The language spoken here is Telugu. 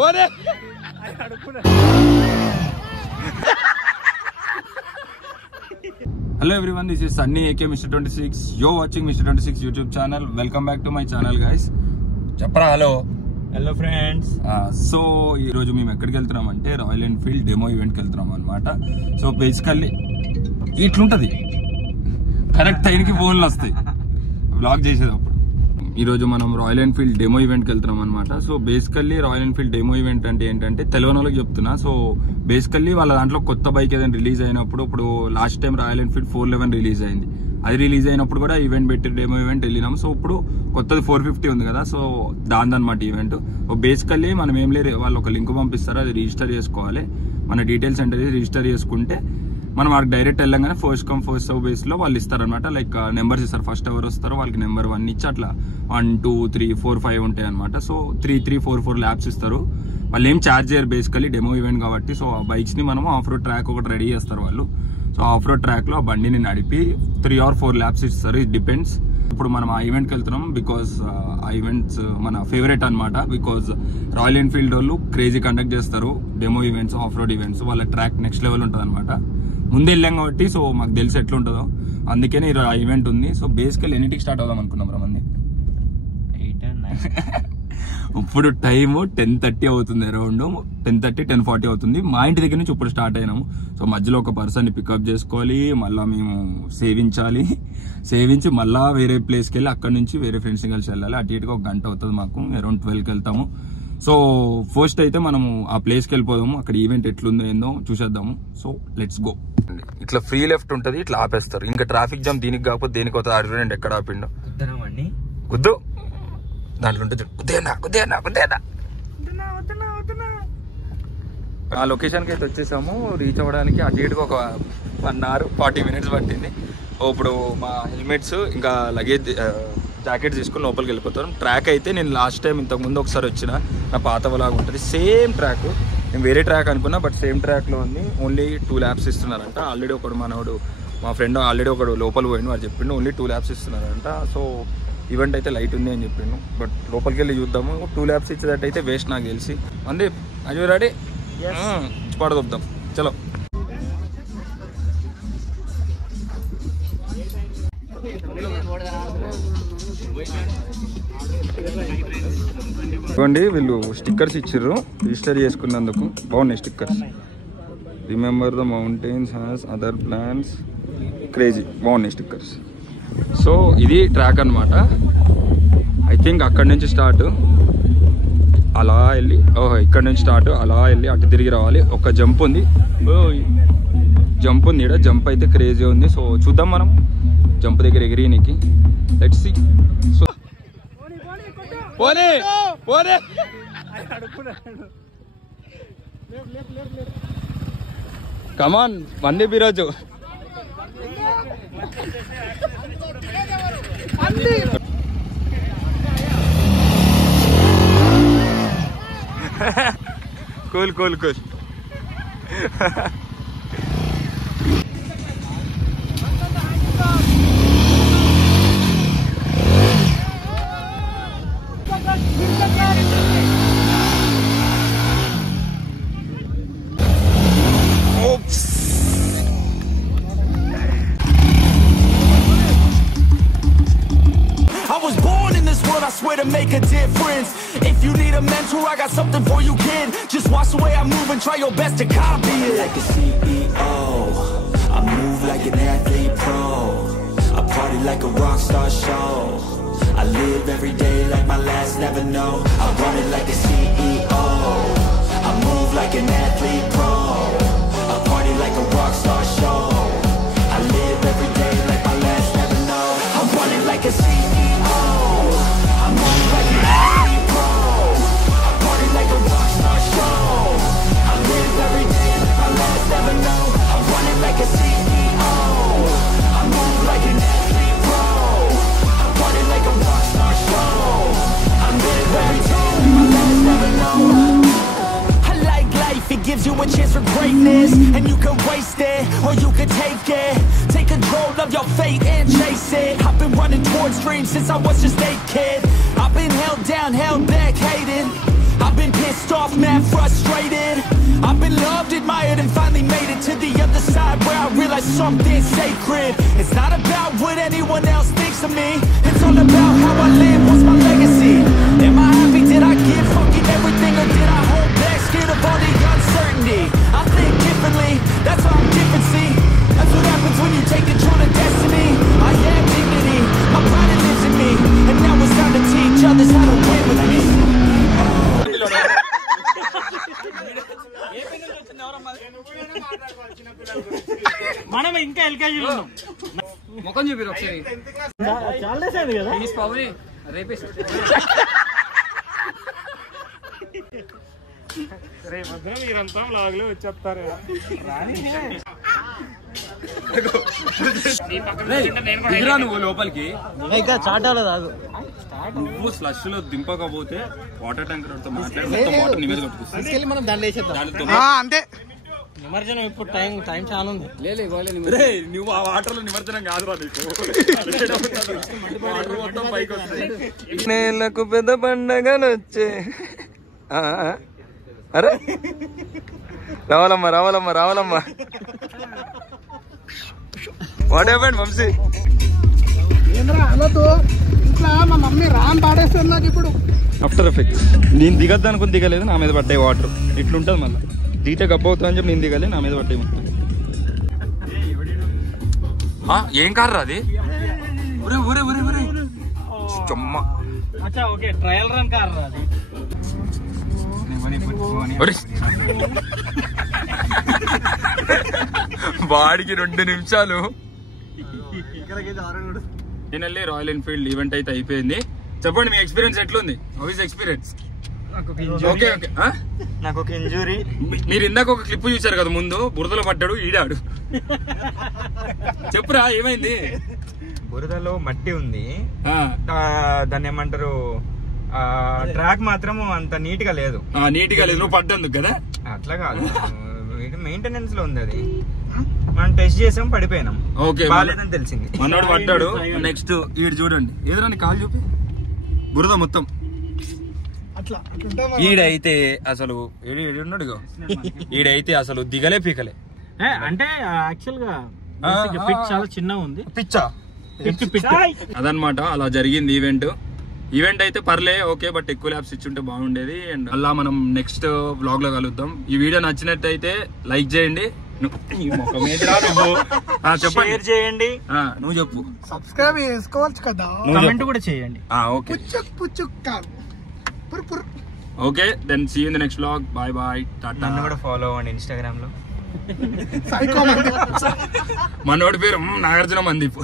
Hello everyone, this is Sunny aka Mr. 26. You're watching Mr. 26 YouTube channel. Welcome back to my channel, guys. Chapra, hello. Hello friends. So ee roju మేము ఎక్కడికి వెళ్తున్నాం అంటే రాయల్ ఎన్ఫీల్డ్ డెమో ఈవెంట్ కి వెళ్తున్నాం అన్నమాట. సో బేసికల్లీ ఇట్లుంటది, కరెక్ట్ టైంకి ఫోన్లు వస్తాయి బ్లాగ్ చేసేటప్పుడు. ఈ రోజు మనం రాయల్ ఎన్ఫీల్డ్ డెమో ఈవెంట్ కి వెళ్తున్నాం అనమాట. So basically royal Enfield demo event అంటే ఏంటంటే తెలియని వాళ్ళకి చెప్తున్నా. సో బేసికల్లీ వాళ్ళ దాంట్లో కొత్త బైక్ ఏదైనా రిలీజ్ అయినప్పుడు, ఇప్పుడు last time royal Enfield 411 release అయింది. అది రిలీజ్ అయినప్పుడు కూడా ఈవెంట్ పెట్టి డెమో ఈవెంట్ వెళ్ళినాం. సో ఇప్పుడు కొత్తది 450 ఉంది కదా, సో దానిదన్నమాట ఈవెంట్. బేసికల్లీ మనం ఏం లేదు, వాళ్ళు ఒక లింక్ పంపిస్తారు, అది రిజిస్టర్ చేసుకోవాలి. మన డీటెయిల్స్ అంటే రిజిస్టర్ చేసుకుంటే మనం వాళ్ళకి డైరెక్ట్ వెళ్ళంగానే first come first serve base లో వాళ్ళు ఇస్తారనమాట. లైక్ నెంబర్స్ ఇస్తారు, ఫస్ట్ ఎవరు వస్తారో వాళ్ళకి నెంబర్ 1 ఇచ్చి అట్లా 1 2 3 4 5 ఉంటాయి అనమాట. సో 3 3 4 4 ల్యాబ్స్ ఇస్తారు. వాళ్ళు ఏం ఛార్జ్ చేయరు బేసికలీ డెమో ఈవెంట్ కాబట్టి. సో ఆ బైక్స్ ని మనం ఆఫ్ రోడ్ ట్రాక్ ఒకటి రెడీ చేస్తారు వాళ్ళు. సో ఆఫ్ రోడ్ ట్రాక్ లో ఆ బండిని నడిపి 3 or 4 ల్యాబ్స్ ఇస్తారు, ఇట్ డిపెండ్స్. ఇప్పుడు మనం ఆ ఈవెంట్కి వెళ్తున్నాం బికాస్ ఆ ఈవెంట్స్ మన ఫేవరెట్ అనమాట. బికాస్ రాయల్ ఎన్ఫీల్డ్ వాళ్ళు క్రేజీ కండక్ట్ చేస్తారు demo events, of road events. వాళ్ళ ట్రాక్ నెక్స్ట్ లెవెల్ ఉంటుంది అనమాట. ముందే వెళ్ళాం కాబట్టి సో మాకు తెలిసి ఎట్లుంటుందో, అందుకనే ఈరోజు ఆ ఈవెంట్ ఉంది. సో బేసికల్ ఎన్నిటికి స్టార్ట్ అవుదాం అనుకున్నాం రమంది. 8 and 9. ఇప్పుడు టైము 10:30 అవుతుంది, అరౌండ్ 10:30 10:40 అవుతుంది. మా ఇంటి దగ్గర నుంచి ఇప్పుడు స్టార్ట్ అయినాము. సో మధ్యలో ఒక పర్సన్ని పికప్ చేసుకోవాలి, మళ్ళీ మేము సేవించి మళ్ళీ వేరే ప్లేస్కి వెళ్ళి అక్కడ నుంచి వేరే ఫ్రెండ్స్ కలిసి వెళ్ళాలి. అటు ఇటుగా 1 గంట అవుతుంది మాకు, అరౌండ్ 12కి వెళ్తాము. సో ఫస్ట్ అయితే మనము ఆ ప్లేస్కి వెళ్ళిపోదాము, అక్కడ ఈవెంట్ ఎట్లుందో ఏందో చూసేద్దాము. So let's go. ఇట్లా ఫ్రీ లెఫ్ట్ ఉంటుంది, ఇట్లా ఆపేస్తారు. ఇంకా ట్రాఫిక్ జామ్ దీనికి కాకపోతే దేనికి అవుతుంది. ఆర్గ్యుమెంట్ ఎక్కడ ఆపిండో గుద్దు దాంట్లో ఉంటుంది. ఆ లొకేషన్కి అయితే వచ్చేసాము. రీచ్ అవ్వడానికి అటు ఇటుగా ఒక 1 hour 40 minutes పట్టింది. ఇప్పుడు మా హెల్మెట్స్ ఇంకా లగేజ్ జాకెట్స్ తీసుకుని లోపలికి వెళ్ళిపోతాం. ట్రాక్ అయితే నేను లాస్ట్ టైం ఇంతకుముందు ఒకసారి వచ్చిన, నా పాతవలాగా ఉంటుంది సేమ్ ట్రాక్. నేను వేరే ట్రాక్ అనుకున్నా, బట్ సేమ్ ట్రాక్లో ఉంది. ఓన్లీ 2 ల్యాబ్స్ ఇస్తున్నారంట. ఆల్రెడీ మా ఫ్రెండ్ ఆల్రెడీ ఒకడు లోపల పోయిండు, వాడు చెప్పిండు ఓన్లీ 2 ల్యాబ్స్ ఇస్తున్నారంట. సో ఈవెంట్ అయితే లైట్ ఉంది అని చెప్పిండు, బట్ లోపలికి వెళ్ళి చూద్దాము. 2 ల్యాబ్స్ ఇచ్చేటట్టయితే వేస్ట్ నాకు తెలిసి. అందే అజు రెడీ పడదొద్దాం, చలో. ఇవ్వండి, వీళ్ళు స్టిక్కర్స్ ఇచ్చిర్రు రిజిస్టర్ చేసుకున్నందుకు. బాగున్నాయి stickers. Remember the mountains has other plans, crazy. బాగున్నాయి స్టిక్కర్స్. సో ఇది ట్రాక్ అనమాట. ఐ థింక్ అక్కడి నుంచి స్టార్ట్ అలా వెళ్ళి, ఇక్కడ నుంచి స్టార్ట్ అలా వెళ్ళి అటు తిరిగి రావాలి. ఒక జంప్ ఉంది, ఇక్కడ జంప్ అయితే క్రేజీ ఉంది. సో చూద్దాం మనం జంప్ దగ్గర ఎగిరీనికి. Let's see. So come on Vande Biraju. Cool cool cool. To make a difference. If you need a mentor, I got something for you, kid. Just watch the way I move and try your best to copy it. Like a CEO, I move like an athlete pro. I party like a rock star show. I live every day like my last, never know. I run it like a CEO. I move like an athlete pro. I party like a rock star show. I live every day like my last, never know. I run it like a CEO. I'm running like an athlete pro. I party like a rock star show. I live every day like my last, never know. I'm running like a CEO. I move like an athlete pro. I party like a rock star show. I live every day like my last, never know. I like life, it gives you a chance for greatness. And you can waste it, or you can take it. Take control of your fate and chase it. I've been running towards dreams since I was just a kid. I've been held down, held back, hated. I've been pissed off off, mad frustrated. I've been loved, admired, and finally made it to the other side where I realized something sacred. It's not about what anyone else thinks of me. It's all about how I live, what's my legacy. Am I happy, did I give fucking everything, or did I hold back, scared of all the uncertainty? I think differently, that's how I'm different, see. That's what happens when you take control of destiny. I have dignity, my pride lives in me. And now it's time to teach others how to win with me. మనం ఇంకా ఎల్కేజీ ముఖం చూపిరు ఒకసారి చాలా సేది కదా ఫినిష్ పవని రేపేసి రేపొద్దున మీరంతా వ్లాగ్ లో వచ్చేస్తారు నువ్వు లోపలికి ఇంకా స్టార్ట్ అవ్వలేదు ఆగు నువ్వు స్లష్ లో దింపకపోతే వాటర్ ట్యాంకర్ మాట్లాడి మొత్తం వాటర్ నీ మీద కొట్టుకొస్తుంది మనం దాంట్లో వేసేద్దాం అంతే నిమజ్జనం ఇప్పుడు టైం చాలా ఉంది లేదు ఇవ్వాలి నువ్వు ఆ వాటర్ లో నిమజ్జనం కాదురా నీకు మొత్తం పైకి వస్తాయి నేలకు పెద్ద పండగనొచ్చే అరే రావాలమ్మా వాట్ హ్యాపెండ్ వంశీ అలాతో ఇంట్లో మా మమ్మీ రామ్ పాడేస్తుంది నాకు ఇప్పుడు ఆఫ్టర్ ఎఫెక్ట్స్ నేను దిగద్దు అనుకుని దిగలేదు నా మీద పడ్డాయి వాటర్ ఇట్లుంటది మళ్ళీ దీట గబ్బవుతా అని చెప్పి నేను దిగాలి నా మీద పడ్డాయి మొత్తం ఏం కారు అది ఓకే ట్రయల్ రన్ కార్ అది వాడికి 2 నిమిషాలు ఫైనల్లీ రాయల్ ఎన్ఫీల్డ్ ఈవెంట్ అయితే అయిపోయింది. చెప్పండి మీ ఎక్స్పీరియన్స్ ఎట్లుంది? How is experience? Okay okay నాకు ఒక ఇంజురీ. మీరు ఇందాక ఒక క్లిప్ చూసారు కదా, ముందు బురదలో పడ్డాడు ఈడాడు. చెప్పురా ఏమైంది? బురదలో మట్టి ఉంది, దాన్ని ఏమంటారు, ట్రాక్ మాత్రం అంత నీట్ గా లేదు. నీట్ గా లేదు, నువ్వు పడ్డందుకు కదా? అట్లా కాదు, మెయింటెనెన్స్ లో ఉంది అది. మనం టెస్ట్ చేసాం, పడిపోయినాం. ఓకే, బాగాలేదని తెలిసింది. మనోడు పడ్డాడు. నెక్స్ట్ ఈడు చూడండి, ఎదురని కాలు చూపి బురద మొత్తం. ఈడైతే అసలు ఉన్నాడు, ఈడైతే అసలు దిగలే పీకలే. అంటే యాక్చువల్ గా పిచ్ చాలా చిన్నగా ఉంది. పిచ్చా అదనమాట. అలా జరిగింది ఈవెంట్ అయితే పర్లే, ఓకే, బట్ ఎక్కువ ల్యాబ్స్ ఇచ్చుంటే బాగుండేది. అండ్ అలా మనం నెక్స్ట్ వ్లాగ్ లో కలుద్దాం. ఈ వీడియో నచ్చినట్టయితే లైక్ చేయండి, చెప్పండి, షేర్ చేయండి, నువ్వు చెప్పు, సబ్స్క్రైబ్ చేసుకోవచ్చు కదా, కామెంట్ కూడా చేయండి. Okay, okay, then see you in the next vlog. Bye bye, tata. నన్ను కూడా ఫాలో అవ్వండి ఇన్స్టాగ్రామ్ లో. మనోడి పేరు నాగార్జున మందీప్.